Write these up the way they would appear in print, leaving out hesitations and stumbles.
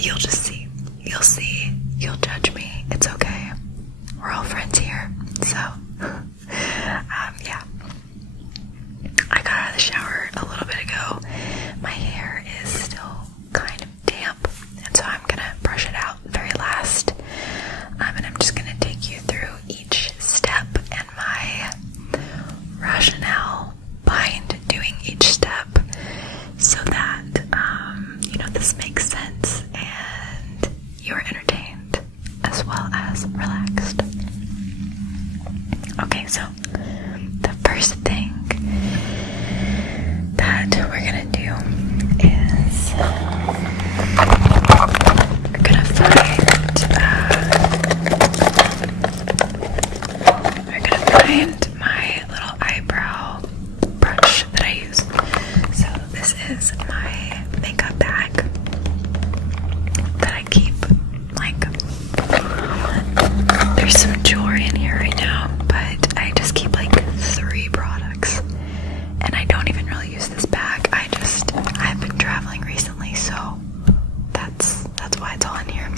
you'll just see. You'll see. You'll judge me. It's okay. We're all friends here. So, yeah. I got out of the shower a little bit ago. My hair is still kind of damp, and so I'm gonna brush it out very last. And I'm just gonna take you through each step and my rationale behind doing each step, so that this makes sense and you're entertained as well as relaxed. Okay, so the first thing that we're gonna do is we're gonna find my little eyebrow brush that I use. So this is my makeup bag that I keep. Like, there's some jewelry in here right now, but I just keep like 3 products, and I don't even really use this bag. I've been traveling recently, so that's why it's all in here.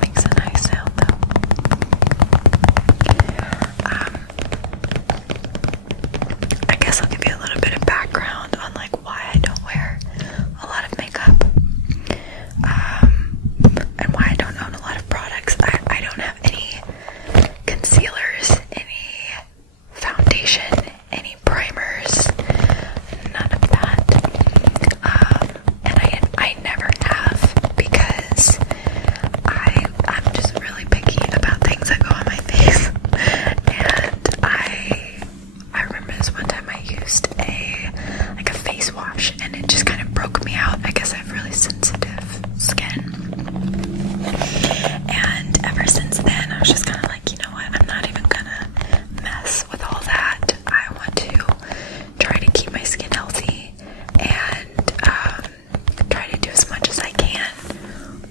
Makes a nice sound though. I guess I'll give you a little bit of background on like why I don't wear a lot of makeup, and why I don't own a lot of products. I don't have any concealers, any foundation, any primers, none of that. And I never have, because I'm just really picky about things that go on my face. And I remember this one time I used a face wash, and it just kind of broke me out. I guess I have really sensitive skin. And ever since then, I was just kind of like, you know what, I'm not even gonna mess with all that. I want to try to keep my skin healthy and try to do as much as I can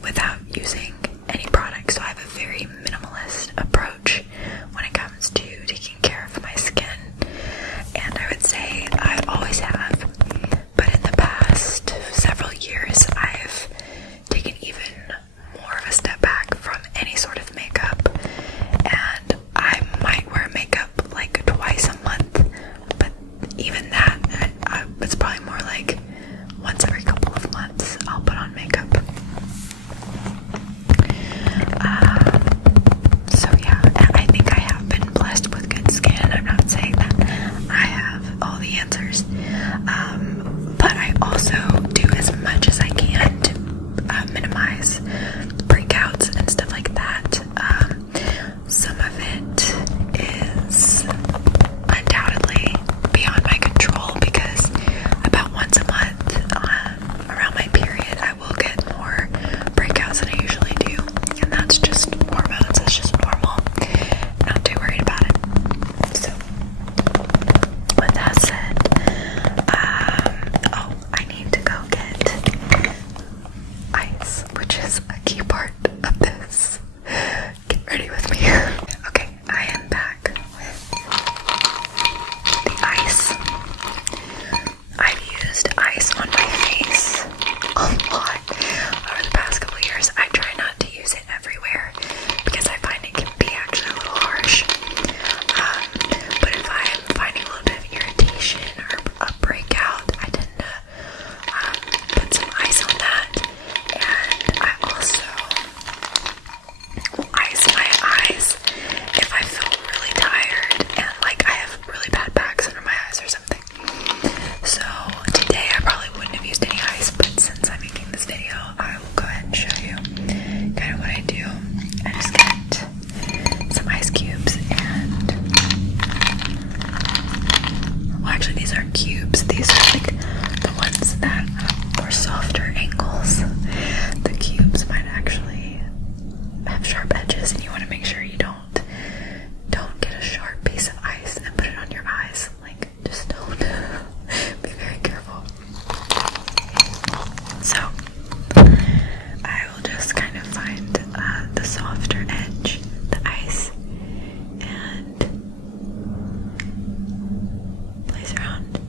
without using any products. So I have a very minimalist approach when it comes to taking care of my skin. And I would say I always have, but in the past several years, I've taken even more of a step back from any sort of makeup, and I might wear makeup like twice a month, but even that, it's probably more like once every couple of months I'll put on makeup. So yeah, I think I have been blessed with good skin. I'm not saying that I have all the answers, but I also do as much as I can to minimize breakouts and stuff like that. Some of it is undoubtedly beyond my control, because about once a month around my period I will get more breakouts than I usually do, and that's just hormones. That's just normal. Not too worried about it. So with that said, I need to go get ice, which is a key part of this. Get ready with me. Okay, I am back with the ice. I've used ice on my face a lot over the past couple years. I try not to use it everywhere, because I find it can be actually a little harsh. But if I'm finding a little bit of irritation or a breakout, I tend to put some ice on that. And I also ice my eyes if I feel really tired and like I have really bad bags under my eyes or something. So today I probably wouldn't have used any ice, but since I'm making this video, I will go ahead and show you kind of what I do. I just get some ice cubes and, well, actually these aren't cubes, these are like the ones that are softer angles. The cubes might actually have sharp edges, and you want to make sure you don't get a sharp piece of ice and put it on your eyes. Like, just don't. Be very careful. So I will just kind of find the softer edge, the ice, and place around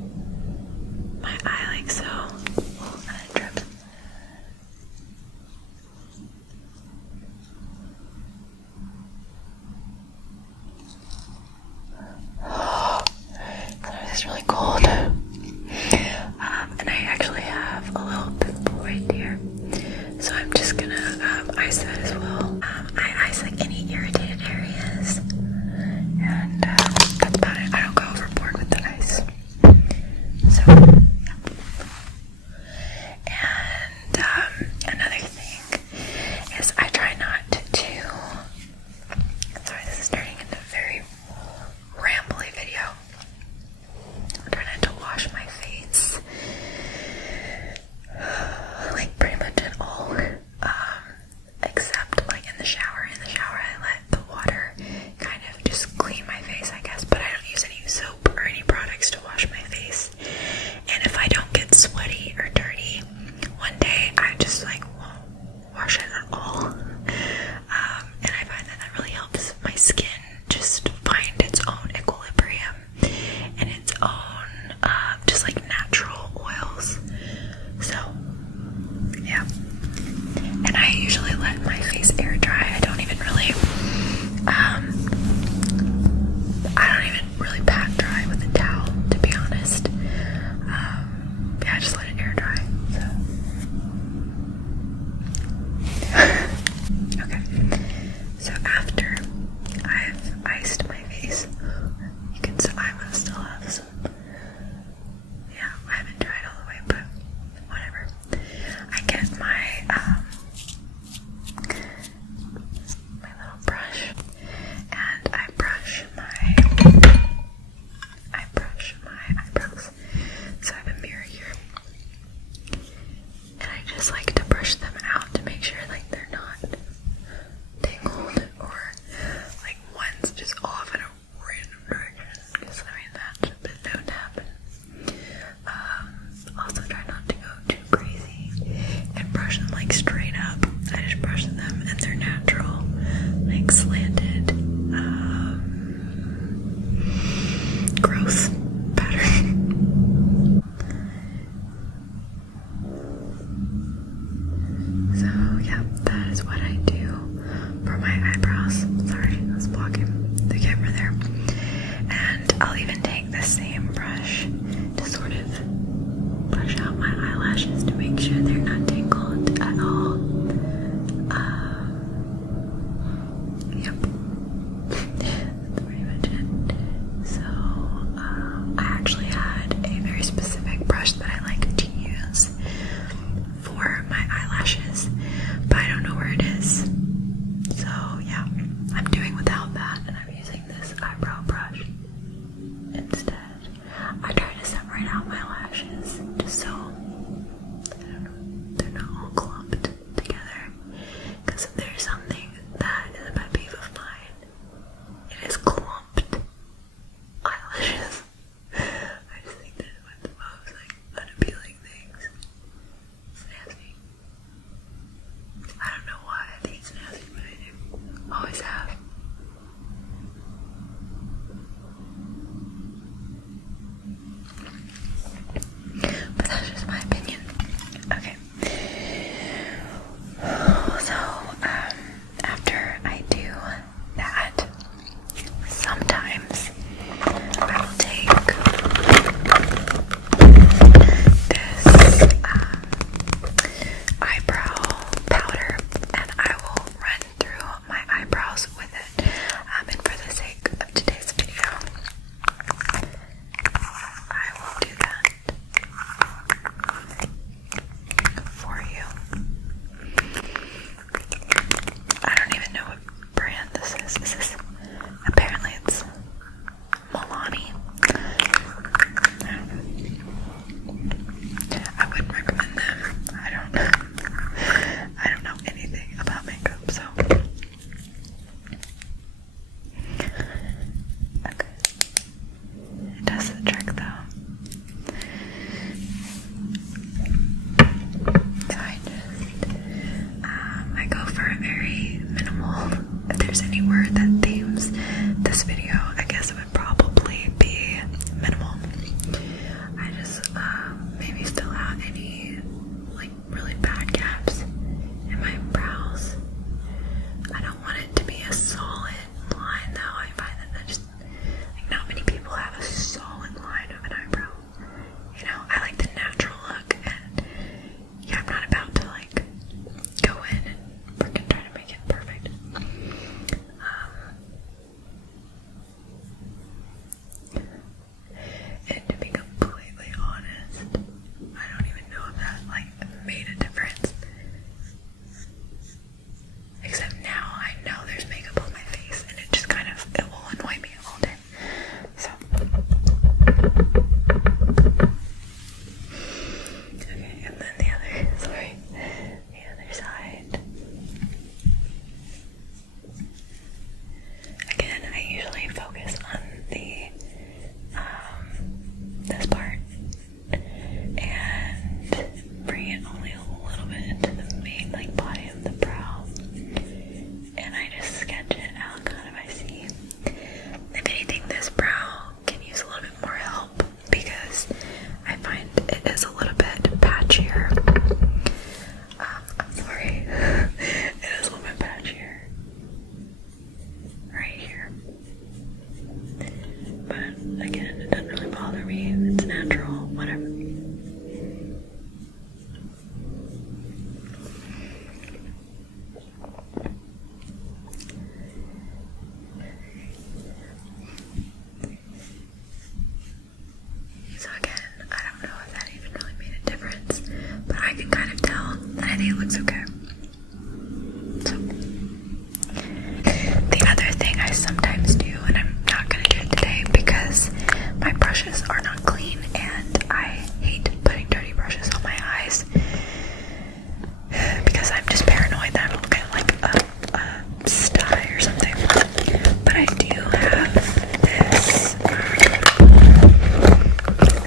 eyelashes just so, I don't know, they're not all clumped together. Because if there's something that is a pet peeve of mine, it is clumped eyelashes. I just think that it's one of the most unappealing things. It's nasty. I don't know why I think it's nasty, but I do. Always have. But that's just my opinion. Okay. So, after I do that, sometimes I will take this eyebrow powder and I will run through my eyebrows with it. And for the sake of today's video, I will do that for you. I don't even know what brand this is. Is this? Apparently it's Milani. I wouldn't recommend them. I don't know anything about makeup, so. Okay. It does the trick though. So I go for a very minimal, if there's any word that themes this video, I guess it would probably be minimal. I just maybe fill out any really bad gaps in my brows. I don't want it to be a solid line though. I find that just not many people have a solid line of an eyebrow. You know, I like the natural look, and yeah, I'm not about to go in and freaking try to make it perfect. And to be completely honest, I don't even know if that made a difference. Except now I know there's makeup on my face, and it just it will annoy me all day. So okay, and then the other side. Again, I usually focus on this part and bring it only a little bit into the main body of the brow, and I just sketch it out I see. If anything, this brow can use a little bit more help because I find it is a little bit patchier. I'm sorry. It is a little bit patchier right here. But again, it doesn't really bother me. It's natural, whatever. So again, I don't know if that even really made a difference, but I can kind of tell that I think it looks okay. So, the other thing I sometimes do, and I'm not going to do it today because my brushes are not clean and I hate putting dirty brushes on my eyes because I'm just paranoid that it'll look like a sty or something. But I do have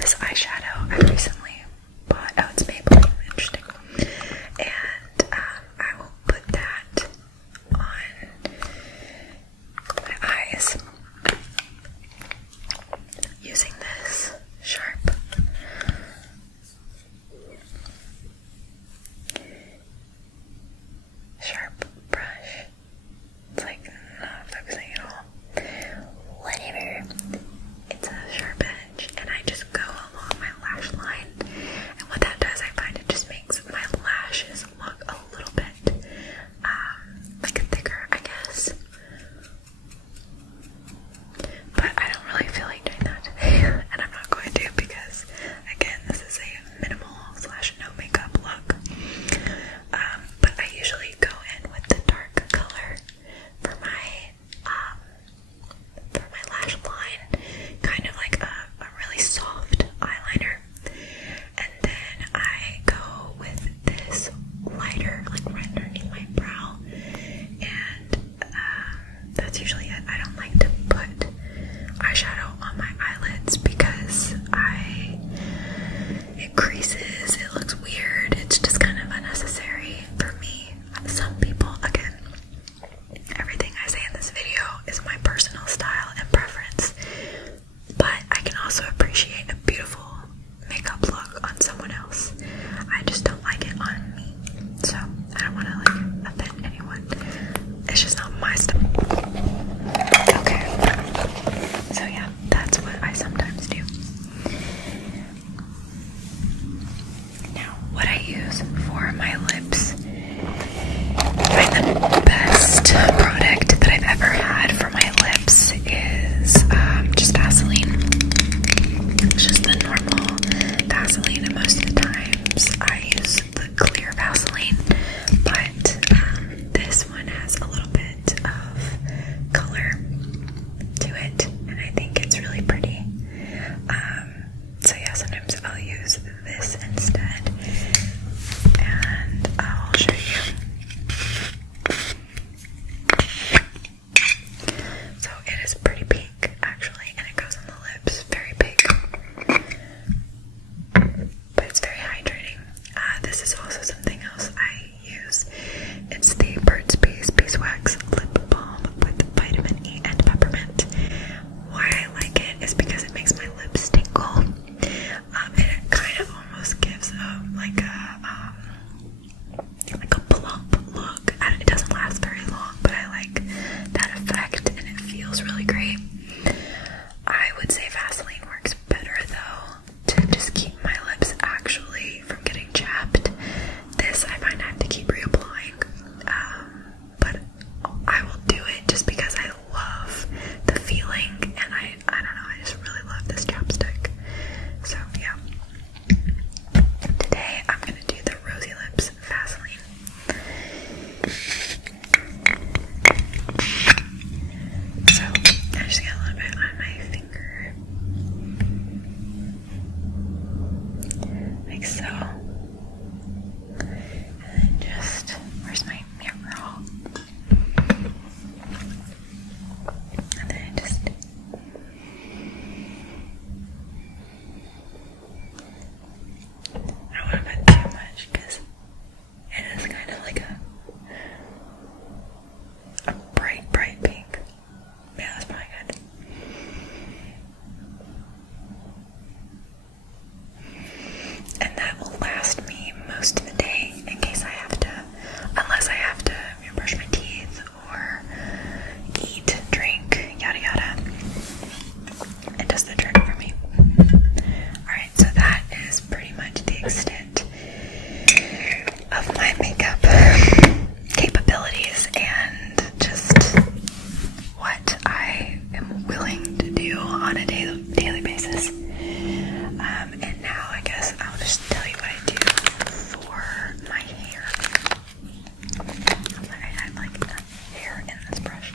this eyeshadow I recently bought. Oh, it's Maybelline. Interesting. And sometimes I'll use this instead, and I'll show you. So it is pretty pink actually, and it goes on the lips, very pink, but it's very hydrating. This is also something else I use. It's the Burt's Bees Beeswax Lip Balm with vitamin E and peppermint. Why I like it is because it makes my lips tingle, and it kind of almost gives like a plump look. And it doesn't last very long, but I like that effect, and it feels really great. I would say Vaseline works better though, to just keep my lips actually from getting chapped. This I find I have to keep reapplying, but I will do it just because I love the feeling, and I don't know, I just really love this chapstick. So yeah, today I'm gonna do the Rosy Lips Vaseline. So I just got a little bit on my finger, like so, and then just, where's my mirror? And then I just I don't want to put too much because it is kind of like a bright pink. Yeah, that's probably good. And that will last me most of the day in case I have to, unless I have to brush my teeth or eat, drink, yada yada. It does the trick for me. Alright, so that is pretty much the extent of my makeup capabilities and just what I am willing to do on a daily basis. And now I guess I'll just tell you what I do for my hair. I had like the hair in this brush.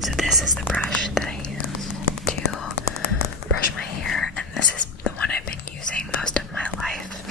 So this is the brush that I use to brush my hair, and this is the one I've been using most of my life.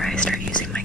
before I start using my